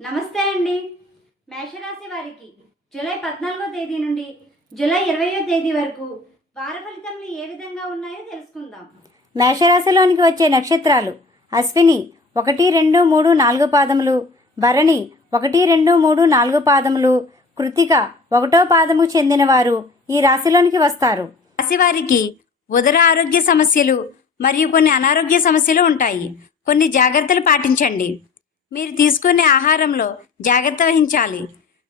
నమస్తే అండి. మేషరాశి వారికి జూలై పద్నాలుగో తేదీ నుండి జూలై ఇరవయో తేదీ వరకు వార ఫలితములు ఏ విధంగా ఉన్నాయో తెలుసుకుందాం. మేషరాశిలోనికి వచ్చే నక్షత్రాలు అశ్విని ఒకటి రెండు మూడు నాలుగు పాదములు భరణి ఒకటి రెండు మూడు నాలుగు పాదములు కృతిక ఒకటో పాదముకు చెందినవారు ఈ రాశిలోనికి వస్తారు. రాశివారికి ఉదర ఆరోగ్య సమస్యలు మరియు కొన్ని అనారోగ్య సమస్యలు ఉంటాయి. కొన్ని జాగ్రత్తలు పాటించండి. మీరు తీసుకునే ఆహారంలో జాగ్రత్త వహించాలి.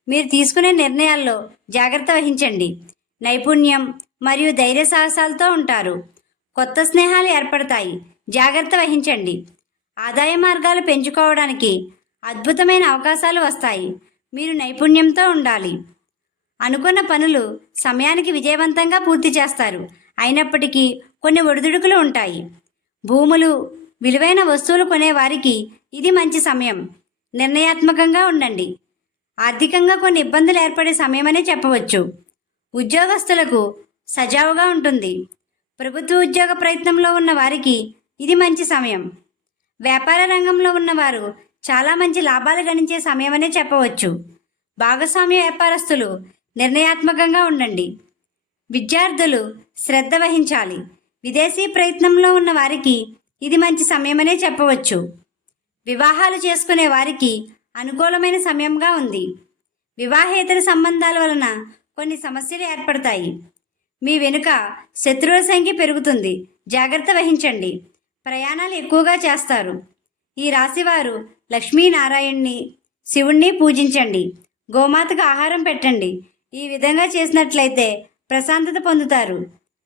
మీరు తీసుకునే నిర్ణయాల్లో జాగ్రత్త వహించండి. నైపుణ్యం మరియు ధైర్య సాహసాలతో ఉంటారు. కొత్త స్నేహాలు ఏర్పడతాయి. జాగ్రత్త వహించండి. ఆదాయ మార్గాలు పెంచుకోవడానికి అద్భుతమైన అవకాశాలు వస్తాయి. మీరు నైపుణ్యంతో ఉండాలి. అనుకున్న పనులు సమయానికి విజయవంతంగా పూర్తి చేస్తారు. అయినప్పటికీ కొన్ని ఒడిదుడుకులు ఉంటాయి. భూములు విలువైన వస్తువులు కొనేవారికి ఇది మంచి సమయం. నిర్ణయాత్మకంగా ఉండండి. ఆర్థికంగా కొన్ని ఇబ్బందులు ఏర్పడే సమయమనే చెప్పవచ్చు. ఉద్యోగస్తులకు సజావుగా ఉంటుంది. ప్రభుత్వ ఉద్యోగ ప్రయత్నంలో ఉన్న వారికి ఇది మంచి సమయం. వ్యాపార రంగంలో ఉన్నవారు చాలా మంచి లాభాలు గణించే సమయమనే చెప్పవచ్చు. భాగస్వామ్య వ్యాపారస్తులు నిర్ణయాత్మకంగా ఉండండి. విద్యార్థులు శ్రద్ధ వహించాలి. విదేశీ ప్రయత్నంలో ఉన్న వారికి ఇది మంచి సమయమనే చెప్పవచ్చు. వివాహాలు చేసుకునే వారికి అనుకూలమైన సమయంగా ఉంది. వివాహేతర సంబంధాల వలన కొన్ని సమస్యలు ఏర్పడతాయి. మీ వెనుక శత్రువుల సంఖ్య పెరుగుతుంది. జాగ్రత్త వహించండి. ప్రయాణాలు ఎక్కువగా చేస్తారు. ఈ రాశివారు లక్ష్మీనారాయణ్ణి శివుణ్ణి పూజించండి. గోమాతకు ఆహారం పెట్టండి. ఈ విధంగా చేసినట్లయితే ప్రశాంతత పొందుతారు.